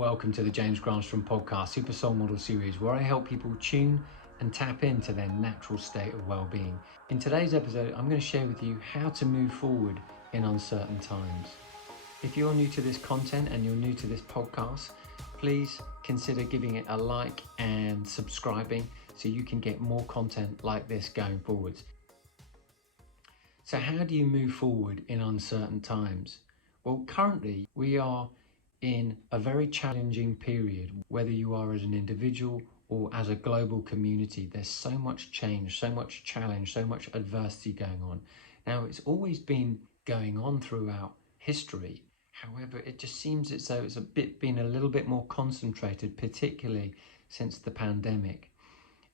welcome to the James Granstrom podcast Super Soul Model series, where I help people tune and tap into their natural state of well-being. In today's episode, I'm going to share with you how to move forward in uncertain times. If you're new to this content and you're new to this podcast, please consider giving it a like and subscribing so you can get more content like this going forwards. So how do you move forward in uncertain times? Well, currently we are in a very challenging period, whether you are as an individual or as a global community. There's so much change, so much challenge, so much adversity going on. Now, it's always been going on throughout history. However, it just seems as though it's been a little bit more concentrated, particularly since the pandemic.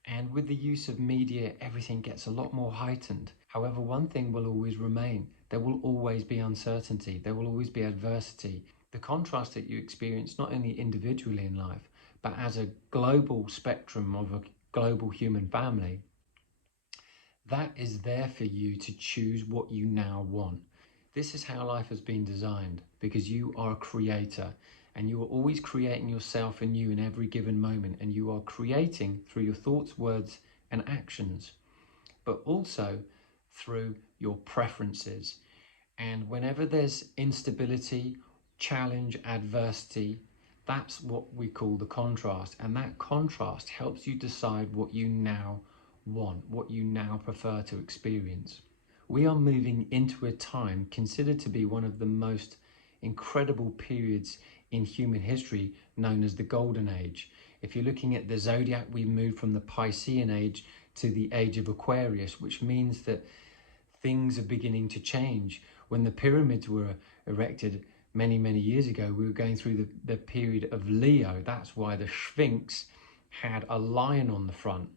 And with the use of media, everything gets a lot more heightened. However, one thing will always remain. There will always be uncertainty. There will always be adversity. The contrast that you experience not only individually in life, but as a global spectrum of a global human family, that is there for you to choose what you now want. This is how life has been designed, because you are a creator and you are always creating yourself anew in every given moment, and you are creating through your thoughts, words and actions, but also through your preferences. And whenever there's instability, challenge, adversity, that's what we call the contrast, and that contrast helps you decide what you now want, what you now prefer to experience. We are moving into a time considered to be one of the most incredible periods in human history, known as the Golden Age. If you're looking at the zodiac, we've moved from the Piscean age to the age of Aquarius, which means that things are beginning to change. When the pyramids were erected many years ago, we were going through the period of Leo. That's why the Sphinx had a lion on the front,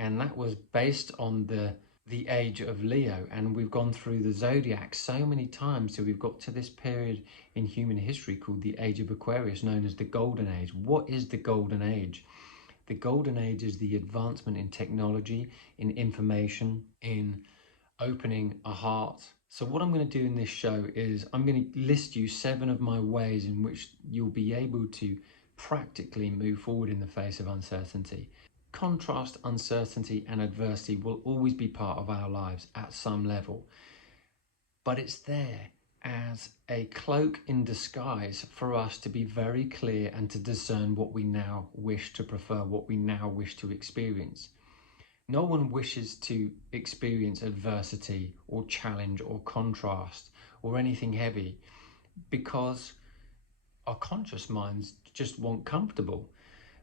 and that was based on the age of Leo. And we've gone through the zodiac so many times, so we've got to this period in human history called the age of Aquarius, known as the Golden Age. What is the Golden Age? The Golden Age is the advancement in technology, in information, in opening a heart. So what I'm going to do in this show is I'm going to list you 7 of my ways in which you'll be able to practically move forward in the face of uncertainty. Contrast, uncertainty and adversity will always be part of our lives at some level, but it's there as a cloak in disguise for us to be very clear and to discern what we now wish to prefer, what we now wish to experience. No one wishes to experience adversity or challenge or contrast or anything heavy, because our conscious minds just want comfortable.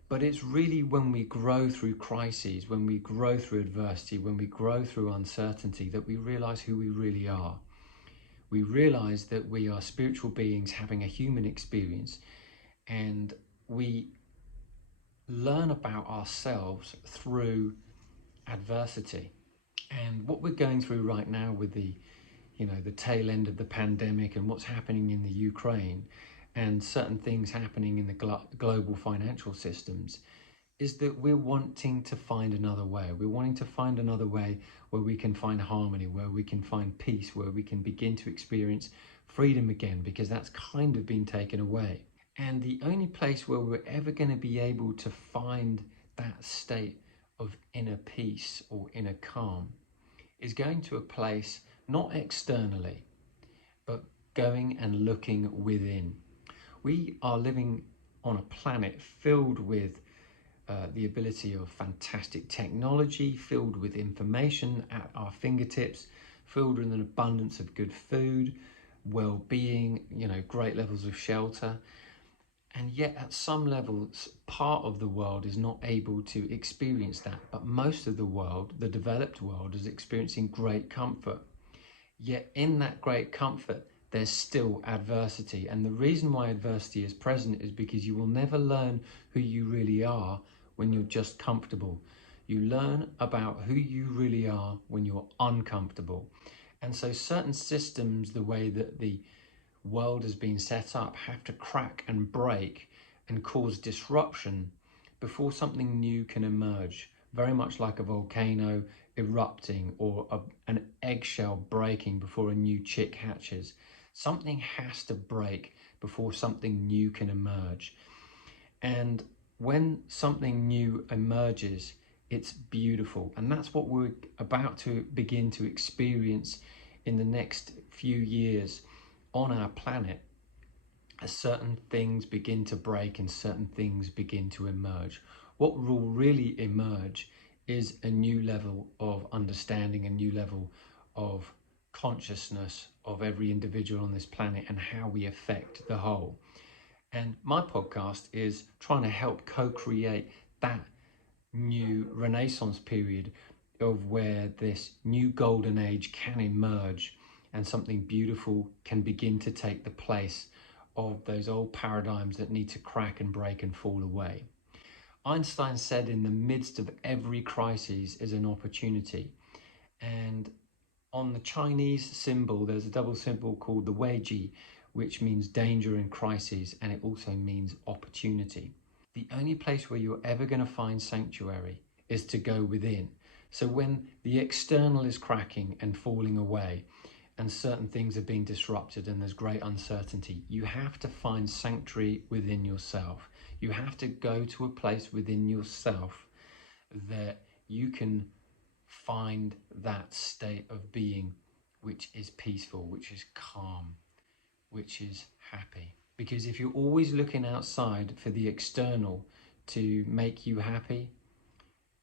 But it's really when we grow through crises, when we grow through adversity, when we grow through uncertainty, that we realize who we really are. We realize that we are spiritual beings having a human experience, and we learn about ourselves through adversity. And what we're going through right now with the tail end of the pandemic and what's happening in the Ukraine and certain things happening in the global financial systems is that we're wanting to find another way. We're wanting to find another way where we can find harmony, where we can find peace, where we can begin to experience freedom again, because that's kind of been taken away. And the only place where we're ever going to be able to find that state of inner peace or inner calm is going to a place not externally, but going and looking within. We are living on a planet filled with the ability of fantastic technology, filled with information at our fingertips, filled with an abundance of good food, well-being, great levels of shelter. And yet at some levels, part of the world is not able to experience that. But most of the world, the developed world, is experiencing great comfort. Yet in that great comfort, there's still adversity. And the reason why adversity is present is because you will never learn who you really are when you're just comfortable. You learn about who you really are when you're uncomfortable. And so certain systems, the way that the world has been set up, have to crack and break and cause disruption before something new can emerge. Very much like a volcano erupting or an eggshell breaking before a new chick hatches. Something has to break before something new can emerge. And when something new emerges, it's beautiful. And that's what we're about to begin to experience in the next few years on our planet, as certain things begin to break and certain things begin to emerge. What will really emerge is a new level of understanding, a new level of consciousness of every individual on this planet and how we affect the whole. And my podcast is trying to help co-create that new Renaissance period of where this new golden age can emerge and something beautiful can begin to take the place of those old paradigms that need to crack and break and fall away. Einstein said in the midst of every crisis is an opportunity. And on the Chinese symbol, there's a double symbol called the Weiji, which means danger and crisis, and it also means opportunity. The only place where you're ever going to find sanctuary is to go within. So when the external is cracking and falling away, and certain things are being disrupted and there's great uncertainty, you have to find sanctuary within yourself. You have to go to a place within yourself that you can find that state of being which is peaceful, which is calm, which is happy. Because if you're always looking outside for the external to make you happy,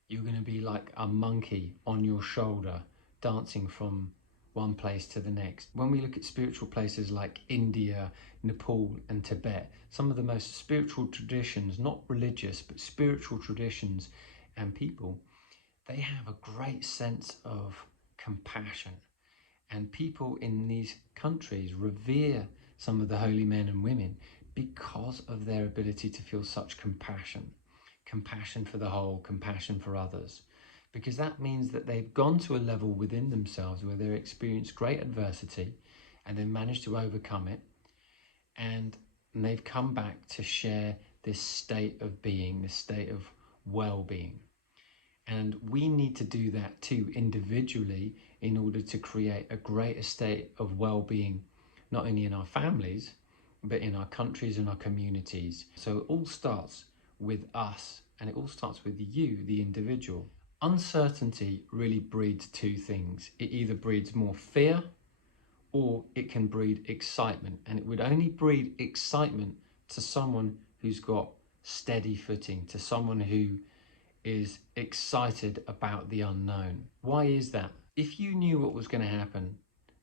you're going to be like a monkey on your shoulder dancing from one place to the next. When we look at spiritual places like India, Nepal and Tibet, some of the most spiritual traditions, not religious, but spiritual traditions and people, they have a great sense of compassion. And people in these countries revere some of the holy men and women because of their ability to feel such compassion. Compassion for the whole, compassion for others. Because that means that they've gone to a level within themselves where they've experienced great adversity and they've managed to overcome it. And they've come back to share this state of being, this state of well-being. And we need to do that too individually in order to create a greater state of well-being, not only in our families, but in our countries and our communities. So it all starts with us, and it all starts with you, the individual. Uncertainty really breeds two things. It either breeds more fear or it can breed excitement. And it would only breed excitement to someone who's got steady footing, to someone who is excited about the unknown. Why is that? If you knew what was going to happen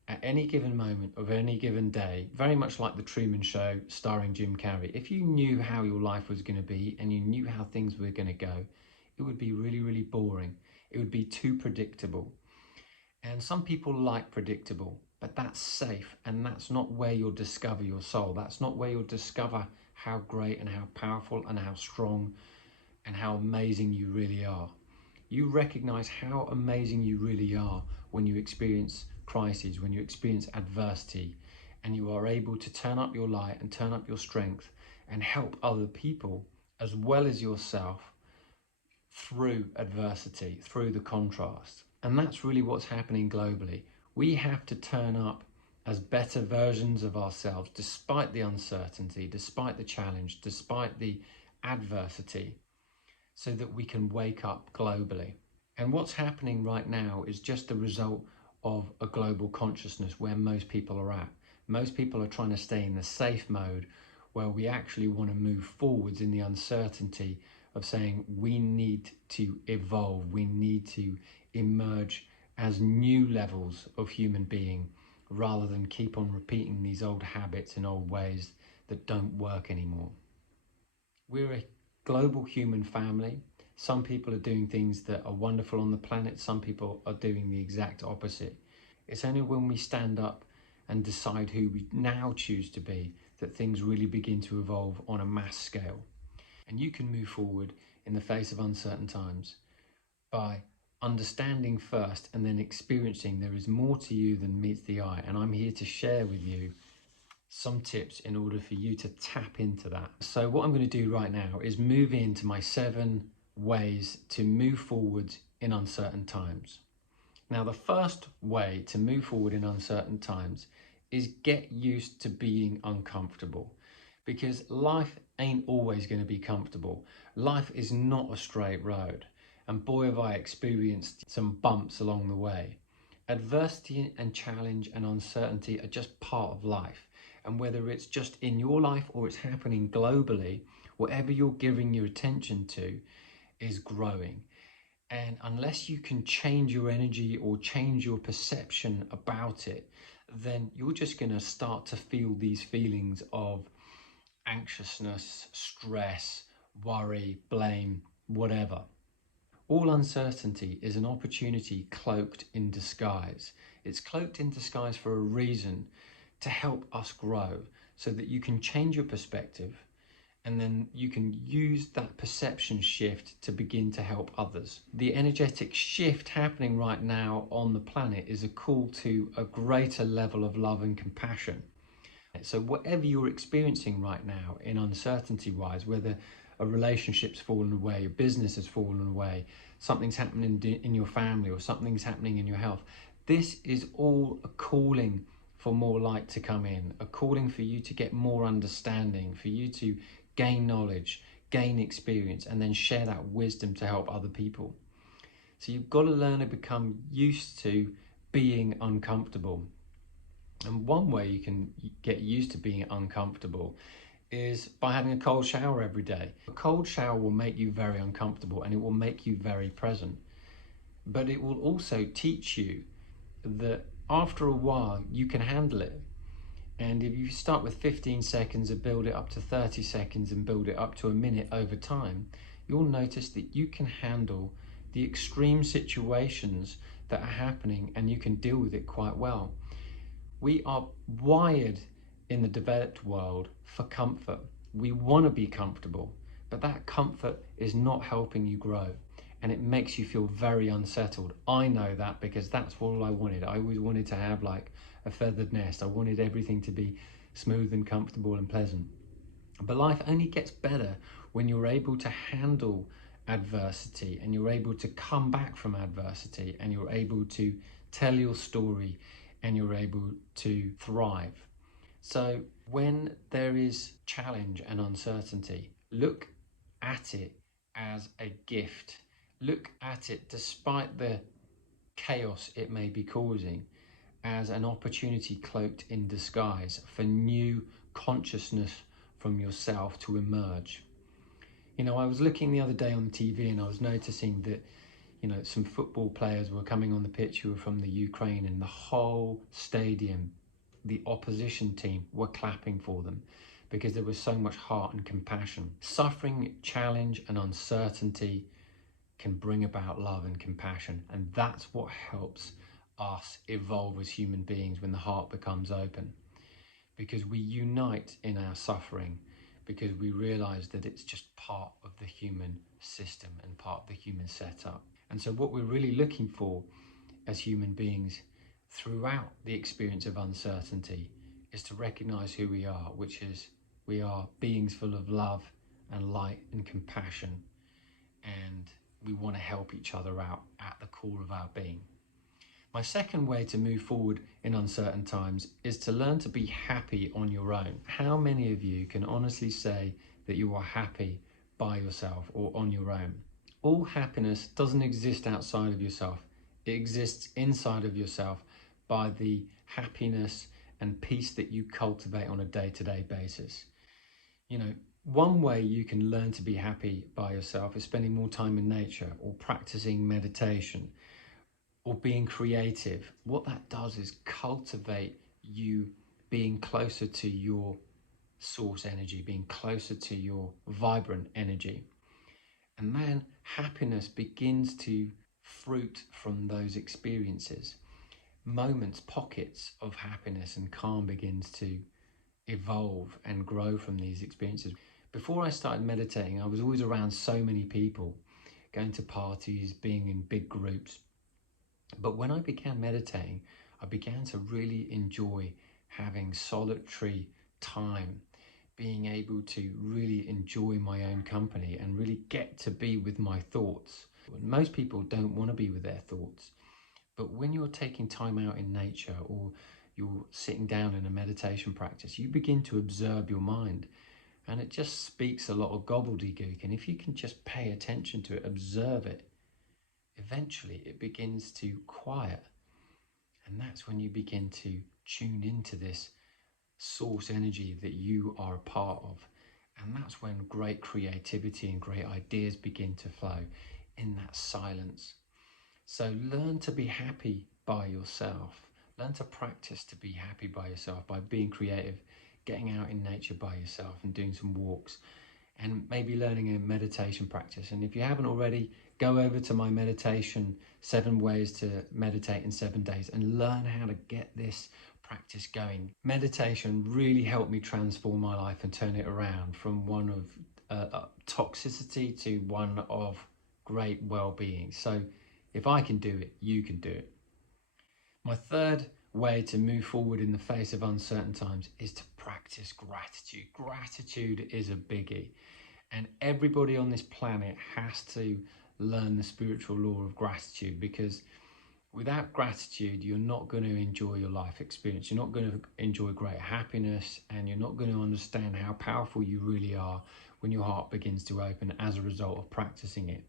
at any given moment of any given day, very much like the Truman Show starring Jim Carrey, if you knew how your life was going to be and you knew how things were going to go, it would be really, really boring. It would be too predictable. And some people like predictable, but that's safe, and that's not where you'll discover your soul. That's not where you'll discover how great and how powerful and how strong and how amazing you really are. You recognize how amazing you really are when you experience crises, when you experience adversity, and you are able to turn up your light and turn up your strength and help other people as well as yourself through adversity, through the contrast. And that's really what's happening globally. We have to turn up as better versions of ourselves, despite the uncertainty, despite the challenge, despite the adversity, so that we can wake up globally. And what's happening right now is just the result of a global consciousness where most people are at. Most people are trying to stay in the safe mode where we actually want to move forwards in the uncertainty of saying we need to evolve, we need to emerge as new levels of human being rather than keep on repeating these old habits and old ways that don't work anymore. We're a global human family. Some people are doing things that are wonderful on the planet. Some people are doing the exact opposite. It's only when we stand up and decide who we now choose to be that things really begin to evolve on a mass scale. And you can move forward in the face of uncertain times by understanding first and then experiencing there is more to you than meets the eye. And I'm here to share with you some tips in order for you to tap into that. So what I'm going to do right now is move into my 7 ways to move forward in uncertain times. Now, the first way to move forward in uncertain times is get used to being uncomfortable, because life ain't always going to be comfortable. Life is not a straight road, and boy have I experienced some bumps along the way. Adversity and challenge and uncertainty are just part of life, and whether it's just in your life or it's happening globally, whatever you're giving your attention to is growing. And unless you can change your energy or change your perception about it, then you're just going to start to feel these feelings of anxiousness, stress, worry, blame, whatever. All uncertainty is an opportunity cloaked in disguise. It's cloaked in disguise for a reason, to help us grow so that you can change your perspective, and then you can use that perception shift to begin to help others. The energetic shift happening right now on the planet is a call to a greater level of love and compassion. So whatever you're experiencing right now in uncertainty wise, whether a relationship's fallen away, a business has fallen away, something's happening in your family, or something's happening in your health, this is all a calling for more light to come in, a calling for you to get more understanding, for you to gain knowledge, gain experience, and then share that wisdom to help other people. So you've got to learn to become used to being uncomfortable. And one way you can get used to being uncomfortable is by having a cold shower every day. A cold shower will make you very uncomfortable, and it will make you very present. But it will also teach you that after a while you can handle it. And if you start with 15 seconds and build it up to 30 seconds and build it up to a minute over time, you'll notice that you can handle the extreme situations that are happening, and you can deal with it quite well. We are wired in the developed world for comfort. We want to be comfortable, but that comfort is not helping you grow, and it makes you feel very unsettled. I know that because that's all I wanted. I always wanted to have like a feathered nest. I wanted everything to be smooth and comfortable and pleasant. But life only gets better when you're able to handle adversity, and you're able to come back from adversity, and you're able to tell your story, and you're able to thrive. So when there is challenge and uncertainty, look at it as a gift. Look at it, despite the chaos it may be causing, as an opportunity cloaked in disguise for new consciousness from yourself to emerge. You know, I was looking the other day on TV, and I was noticing that, you know, some football players were coming on the pitch who were from the Ukraine, and the whole stadium, the opposition team, were clapping for them because there was so much heart and compassion. Suffering, challenge, and uncertainty can bring about love and compassion, and that's what helps us evolve as human beings when the heart becomes open, because we unite in our suffering, because we realize that it's just part of the human system and part of the human setup. And so what we're really looking for as human beings throughout the experience of uncertainty is to recognize who we are, which is we are beings full of love and light and compassion, and we want to help each other out at the core of our being. My second way to move forward in uncertain times is to learn to be happy on your own. How many of you can honestly say that you are happy by yourself or on your own? All happiness doesn't exist outside of yourself. It exists inside of yourself by the happiness and peace that you cultivate on a day-to-day basis. You know, one way you can learn to be happy by yourself is spending more time in nature, or practicing meditation, or being creative. What that does is cultivate you being closer to your source energy, being closer to your vibrant energy. And then happiness begins to fruit from those experiences. Moments, pockets of happiness and calm begins to evolve and grow from these experiences. Before I started meditating, I was always around so many people, going to parties, being in big groups. But when I began meditating, I began to really enjoy having solitary time, being able to really enjoy my own company and really get to be with my thoughts. Most people don't want to be with their thoughts, but when you're taking time out in nature, or you're sitting down in a meditation practice, you begin to observe your mind, and it just speaks a lot of gobbledygook. And if you can just pay attention to it, observe it, eventually it begins to quiet. And that's when you begin to tune into this source energy that you are a part of. And that's when great creativity and great ideas begin to flow in that silence. So learn to be happy by yourself. Learn to practice to be happy by yourself by being creative, getting out in nature by yourself and doing some walks, and maybe learning a meditation practice. And if you haven't already, go over to my meditation, 7 ways to meditate in 7 days, and learn how to get this practice going. Meditation really helped me transform my life and turn it around from one of toxicity to one of great well-being. So if I can do it, you can do it. My third way to move forward in the face of uncertain times is to practice gratitude. Gratitude is a biggie, and everybody on this planet has to learn the spiritual law of gratitude, because without gratitude, you're not going to enjoy your life experience. You're not going to enjoy great happiness, and you're not going to understand how powerful you really are when your heart begins to open as a result of practicing it.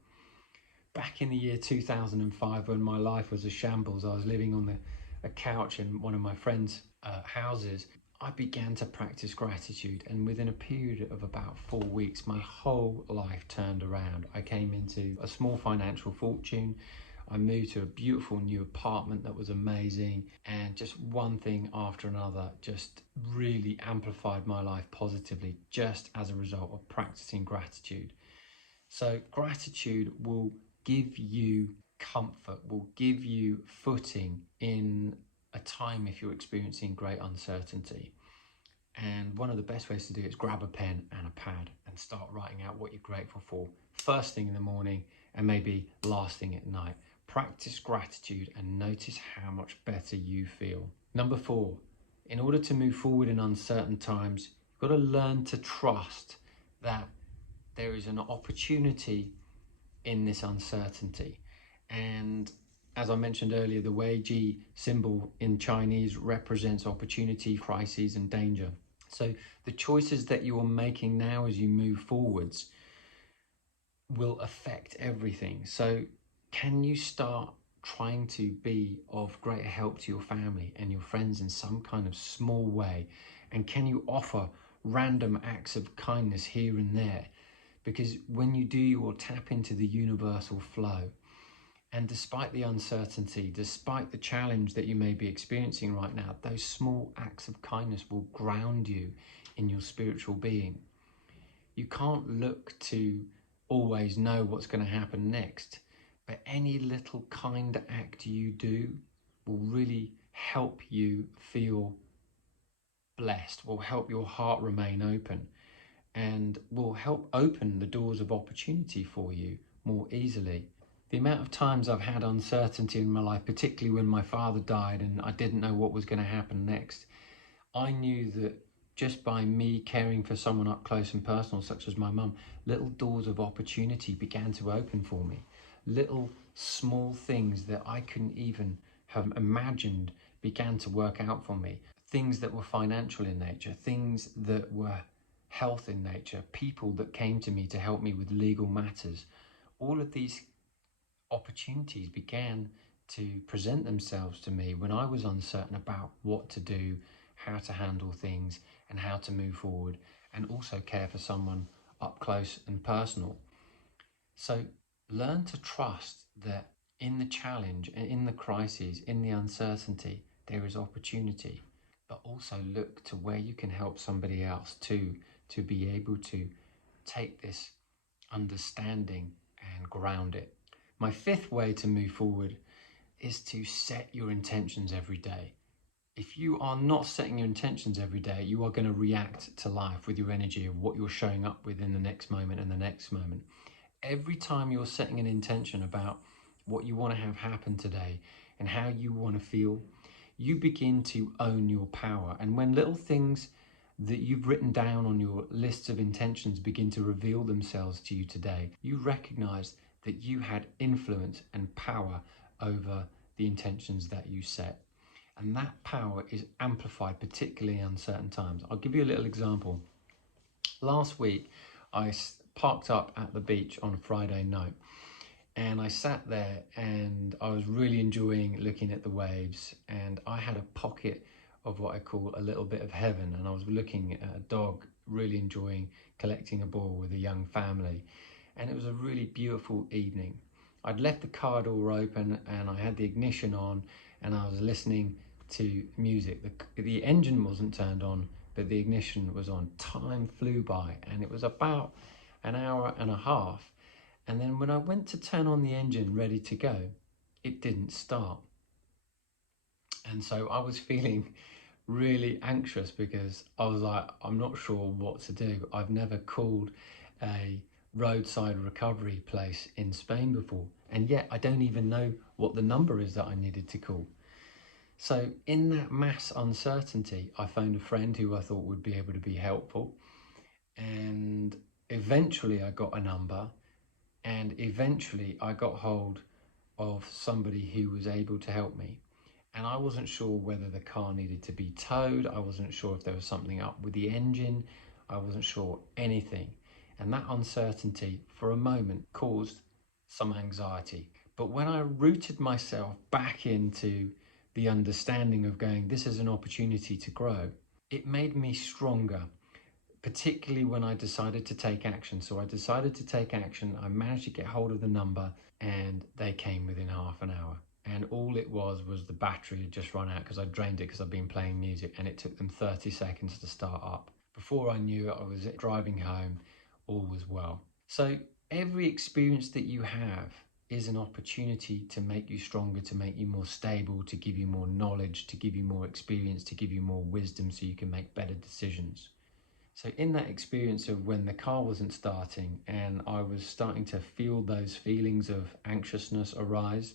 Back in the year 2005, when my life was a shambles, I was living on a couch in one of my friends' houses. I began to practice gratitude, and within a period of about 4 weeks, my whole life turned around. I came into a small financial fortune. I moved to a beautiful new apartment that was amazing, and just one thing after another just really amplified my life positively just as a result of practicing gratitude. So gratitude will give you comfort, will give you footing in a time if you're experiencing great uncertainty. And one of the best ways to do it is grab a pen and a pad and start writing out what you're grateful for first thing in the morning and maybe last thing at night. Practice gratitude and notice how much better you feel. Number 4, in order to move forward in uncertain times, you've got to learn to trust that there is an opportunity in this uncertainty. And as I mentioned earlier, the Wei Ji symbol in Chinese represents opportunity, crises, and danger. So the choices that you are making now as you move forwards will affect everything. So can you start trying to be of greater help to your family and your friends in some kind of small way? And can you offer random acts of kindness here and there? Because when you do, you will tap into the universal flow. And despite the uncertainty, despite the challenge that you may be experiencing right now, those small acts of kindness will ground you in your spiritual being. You can't look to always know what's going to happen next, but any little kind act you do will really help you feel blessed, will help your heart remain open, and will help open the doors of opportunity for you more easily. The amount of times I've had uncertainty in my life, particularly when my father died and I didn't know what was going to happen next, I knew that just by me caring for someone up close and personal, such as my mum, little doors of opportunity began to open for me. Little small things that I couldn't even have imagined began to work out for me. Things that were financial in nature, things that were health in nature, people that came to me to help me with legal matters. All of these opportunities began to present themselves to me when I was uncertain about what to do, how to handle things, and how to move forward, and also care for someone up close and personal. So learn to trust that in the challenge, in the crises, in the uncertainty, there is opportunity, but also look to where you can help somebody else too, to be able to take this understanding and ground it. My 5th way to move forward is to set your intentions every day. If you are not setting your intentions every day, you are going to react to life with your energy of what you're showing up with in the next moment and the next moment. Every time you're setting an intention about what you want to have happen today and how you want to feel, you begin to own your power. And when little things that you've written down on your lists of intentions begin to reveal themselves to you today, you recognize that you had influence and power over the intentions that you set. And that power is amplified, particularly in uncertain times. I'll give you a little example. Last week, I parked up at the beach on a Friday night, and I sat there and I was really enjoying looking at the waves, and I had a pocket of what I call a little bit of heaven, and I was looking at a dog really enjoying collecting a ball with a young family, and it was a really beautiful evening. I'd left the car door open and I had the ignition on, and I was listening to music. The engine wasn't turned on, but the ignition was on. Time flew by, and it was about an hour and a half. And then when I went to turn on the engine ready to go, it didn't start. And so I was feeling really anxious because I was like, I'm not sure what to do. I've never called a roadside recovery place in Spain before, and yet I don't even know what the number is that I needed to call. So in that mass uncertainty, I phoned a friend who I thought would be able to be helpful, and eventually I got a number, and eventually I got hold of somebody who was able to help me. And I wasn't sure whether the car needed to be towed. I wasn't sure if there was something up with the engine. I wasn't sure anything. And that uncertainty for a moment caused some anxiety. But when I rooted myself back into the understanding of going, this is an opportunity to grow, it made me stronger, particularly when I decided to take action. So I decided to take action. I managed to get hold of the number, and they came within half an hour. And all it was the battery had just run out because I drained it because I've been playing music, and it took them 30 seconds to start up. Before I knew it, I was driving home, all was well. So every experience that you have is an opportunity to make you stronger, to make you more stable, to give you more knowledge, to give you more experience, to give you more wisdom so you can make better decisions. So in that experience of when the car wasn't starting and I was starting to feel those feelings of anxiousness arise,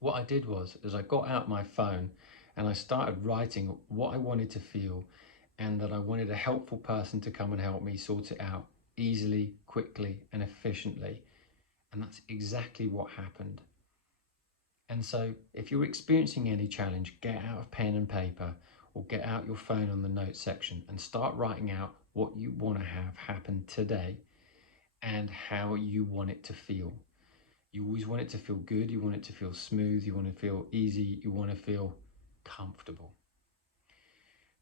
what I did was I got out my phone and I started writing what I wanted to feel, and that I wanted a helpful person to come and help me sort it out easily, quickly, and efficiently. And that's exactly what happened. And so if you're experiencing any challenge, get out of pen and paper or get out your phone on the notes section and start writing out what you want to have happen today and how you want it to feel. You always want it to feel good, you want it to feel smooth, you want to feel easy, you want to feel comfortable.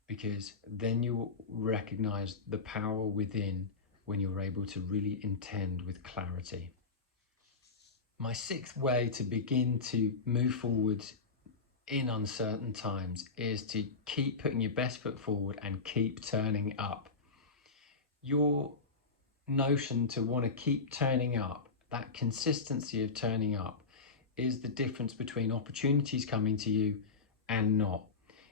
Because then you recognize the power within when you're able to really intend with clarity. My sixth way to begin to move forward in uncertain times is to keep putting your best foot forward and keep turning up. Your notion to want to keep turning up, that consistency of turning up, is the difference between opportunities coming to you and not.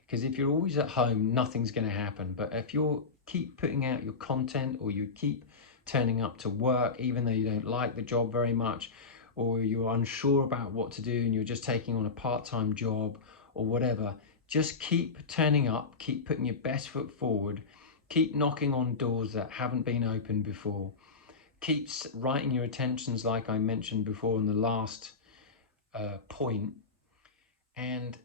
Because if you're always at home, nothing's going to happen. But if you keep putting out your content, or you keep turning up to work even though you don't like the job very much, or you're unsure about what to do and you're just taking on a part-time job or whatever, just keep turning up, keep putting your best foot forward, keep knocking on doors that haven't been opened before, keep writing your intentions like I mentioned before in the last point. And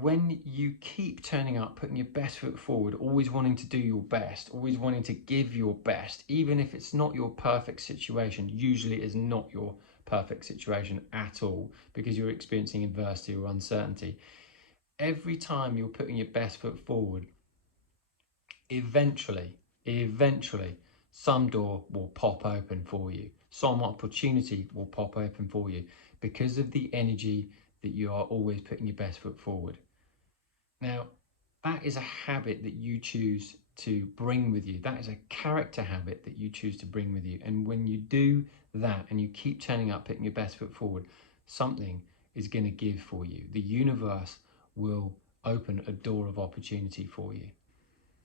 when you keep turning up, putting your best foot forward, always wanting to do your best, always wanting to give your best, even if it's not your perfect situation, usually it is not your perfect situation at all because you're experiencing adversity or uncertainty. Every time you're putting your best foot forward, eventually, some door will pop open for you. Some opportunity will pop open for you because of the energy that you are always putting your best foot forward. Now, that is a habit that you choose to bring with you. That is a character habit that you choose to bring with you. And when you do that and you keep turning up, putting your best foot forward, something is going to give for you. The universe will open a door of opportunity for you.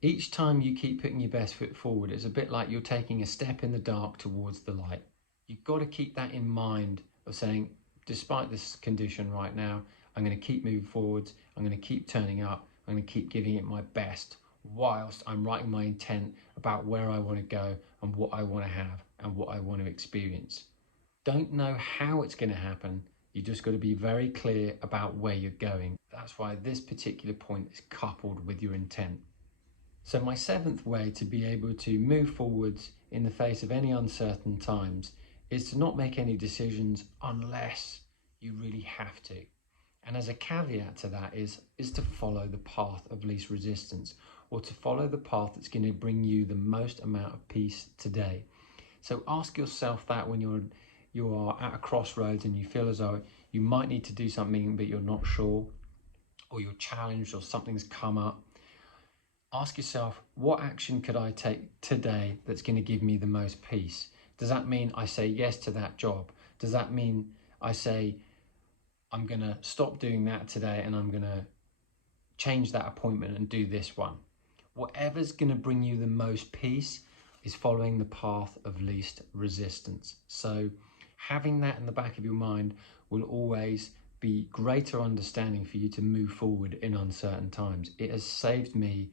Each time you keep putting your best foot forward, it's a bit like you're taking a step in the dark towards the light. You've got to keep that in mind of saying, despite this condition right now, I'm going to keep moving forwards. I'm going to keep turning up. I'm going to keep giving it my best whilst I'm writing my intent about where I want to go and what I want to have and what I want to experience. Don't know how it's going to happen. You just got to be very clear about where you're going. That's why this particular point is coupled with your intent. So my seventh way to be able to move forwards in the face of any uncertain times is to not make any decisions unless you really have to. And as a caveat to that is to follow the path of least resistance, or to follow the path that's going to bring you the most amount of peace today. So ask yourself that when you are at a crossroads and you feel as though you might need to do something but you're not sure, or you're challenged, or something's come up. Ask yourself, what action could I take today that's going to give me the most peace? Does that mean I say yes to that job? Does that mean I say, I'm going to stop doing that today and I'm going to change that appointment and do this one? Whatever's going to bring you the most peace is following the path of least resistance. So having that in the back of your mind will always be greater understanding for you to move forward in uncertain times. It has saved me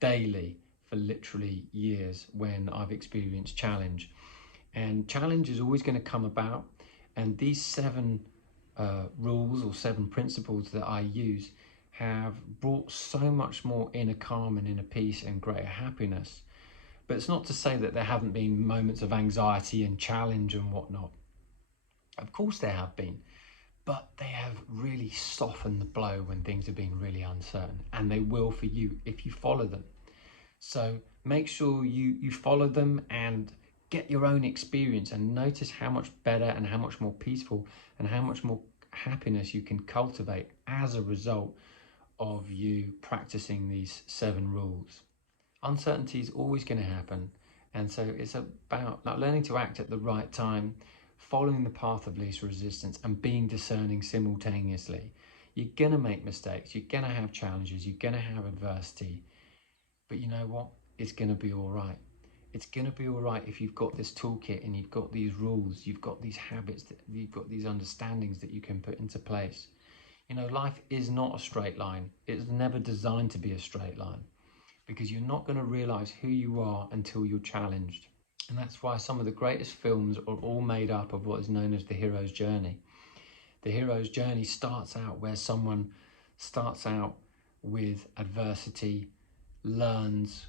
daily for literally years when I've experienced challenge. And challenge is always going to come about. And these 7 rules or 7 principles that I use have brought so much more inner calm and inner peace and greater happiness. But it's not to say that there haven't been moments of anxiety and challenge and whatnot. Of course there have been, but they have really softened the blow when things have been really uncertain, and they will for you if you follow them. So make sure you follow them and get your own experience, and notice how much better and how much more peaceful and how much more happiness you can cultivate as a result of you practicing these 7 rules. Uncertainty is always going to happen, and so it's about learning to act at the right time, following the path of least resistance, and being discerning simultaneously. You're going to make mistakes, you're going to have challenges, you're going to have adversity, but you know what? It's going to be all right. It's going to be all right if you've got this toolkit and you've got these rules, you've got these habits, you've got these understandings that you can put into place. You know, life is not a straight line. It's never designed to be a straight line, because you're not going to realize who you are until you're challenged. And that's why some of the greatest films are all made up of what is known as the hero's journey. The hero's journey starts out where someone starts out with adversity, learns,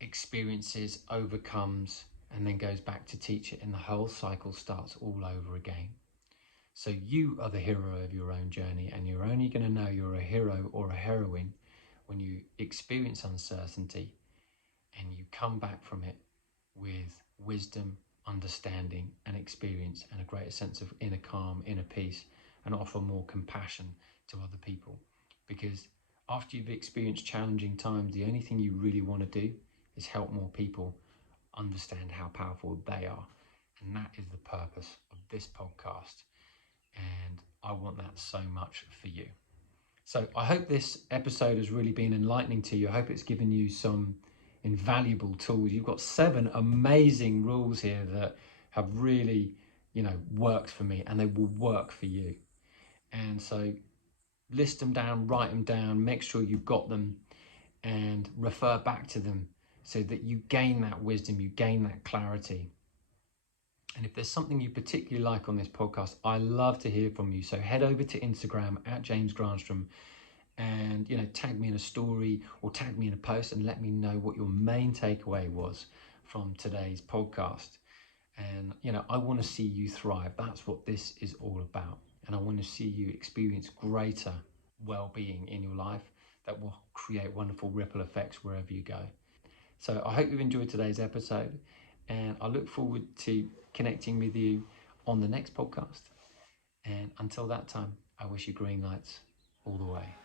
experiences, overcomes, and then goes back to teach it, and the whole cycle starts all over again. So you are the hero of your own journey, and you're only going to know you're a hero or a heroine when you experience uncertainty and you come back from it with wisdom, understanding and experience, and a greater sense of inner calm, inner peace, and offer more compassion to other people. Because after you've experienced challenging times, the only thing you really want to do is help more people understand how powerful they are. And that is the purpose of this podcast. And I want that so much for you. So I hope this episode has really been enlightening to you. I hope it's given you some invaluable tools. You've got 7 amazing rules here that have really, worked for me, and they will work for you. And so list them down, write them down, make sure you've got them, and refer back to them so that you gain that wisdom, you gain that clarity. And if there's something you particularly like on this podcast, I love to hear from you. So head over to Instagram at James Granstrom and, tag me in a story or tag me in a post and let me know what your main takeaway was from today's podcast. And, I want to see you thrive. That's what this is all about. And I want to see you experience greater well-being in your life that will create wonderful ripple effects wherever you go. So I hope you've enjoyed today's episode, and I look forward to connecting with you on the next podcast. And until that time, I wish you green lights all the way.